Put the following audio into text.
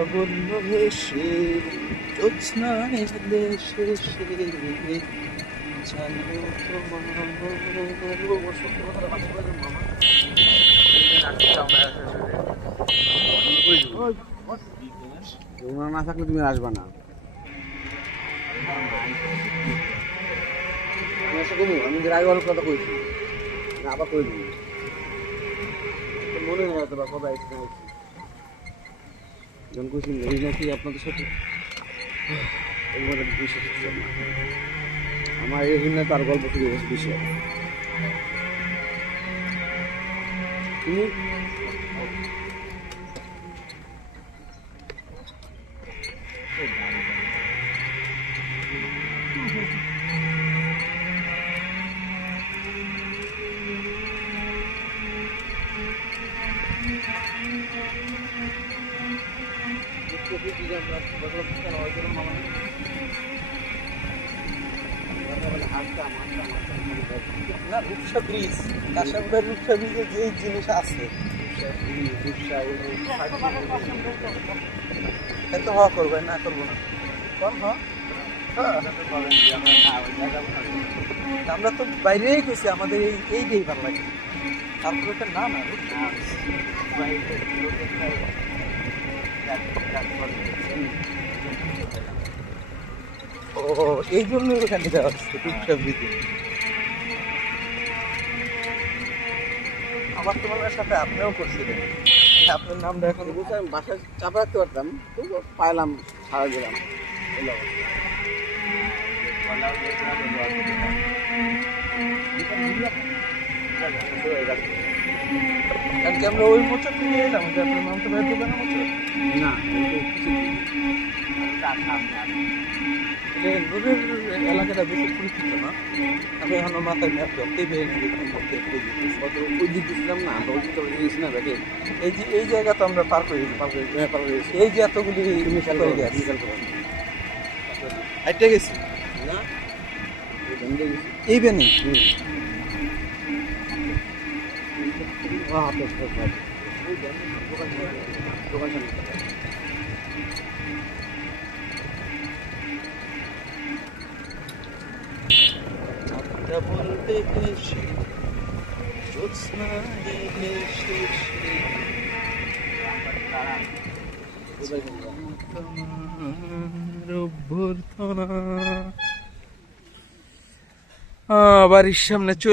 লাবণ্য ভেসে জ্যোৎস্নায় দেশে জানো তোমার না থাকলে তুমি আসবা না। আমি আগে অনেক কথা কইছি, আবার কই দিবি মনে নেই হয়তো বা কবে আসছি না আসছি যখন কইছি এই নাকি আপনাদের সাথে এই মনে বিশ্বাস হচ্ছে না। আমার এই হিন্না তার গল্প শুরু হয়েছে বিষয় তুমি না রূপসা ব্রিজ, কাঁসাগুড়ার রূপসা ব্রিজে যে জিনিস আছে এত হওয়া করবে না, করবো না আমরা তো বাইরেই গেছি, আমাদের এই দিয়েই ভালো লাগে। তারপরে একটা না না ও এই জন্যই ওখানে যাওয়া হচ্ছে রূপসা ব্রিজে। আমার তোমার সাথে আপনিও করছিলেন, আপনার নামটা এখন আমি বাসায় চাপা রাখতে পারতাম, তবু পাইলাম সারা গেলাম। আমরা ওই মোচর থেকে এলাম যে আপনার নামটা বাইর দোকানে মোচর না নদীর এলাকাটা বেশি পরিচিত না, আমি এখন মাথায় ম্যাপ করতেই বের ওই দিক দিচ্ছিলাম না, আমরা ওই দিকটা গেছি না ব্যাগে। এই জায়গা তো আমরা পার করে গেছি এই যে এতগুলি মিশাল করে করে গেছে মিশাল করে হাইটে গেছি না গেছি এই বেনি বলতে এসে জ্যোৎস্নায় ভেসে অভ্যর্থনা বাড়ির সামনে চলে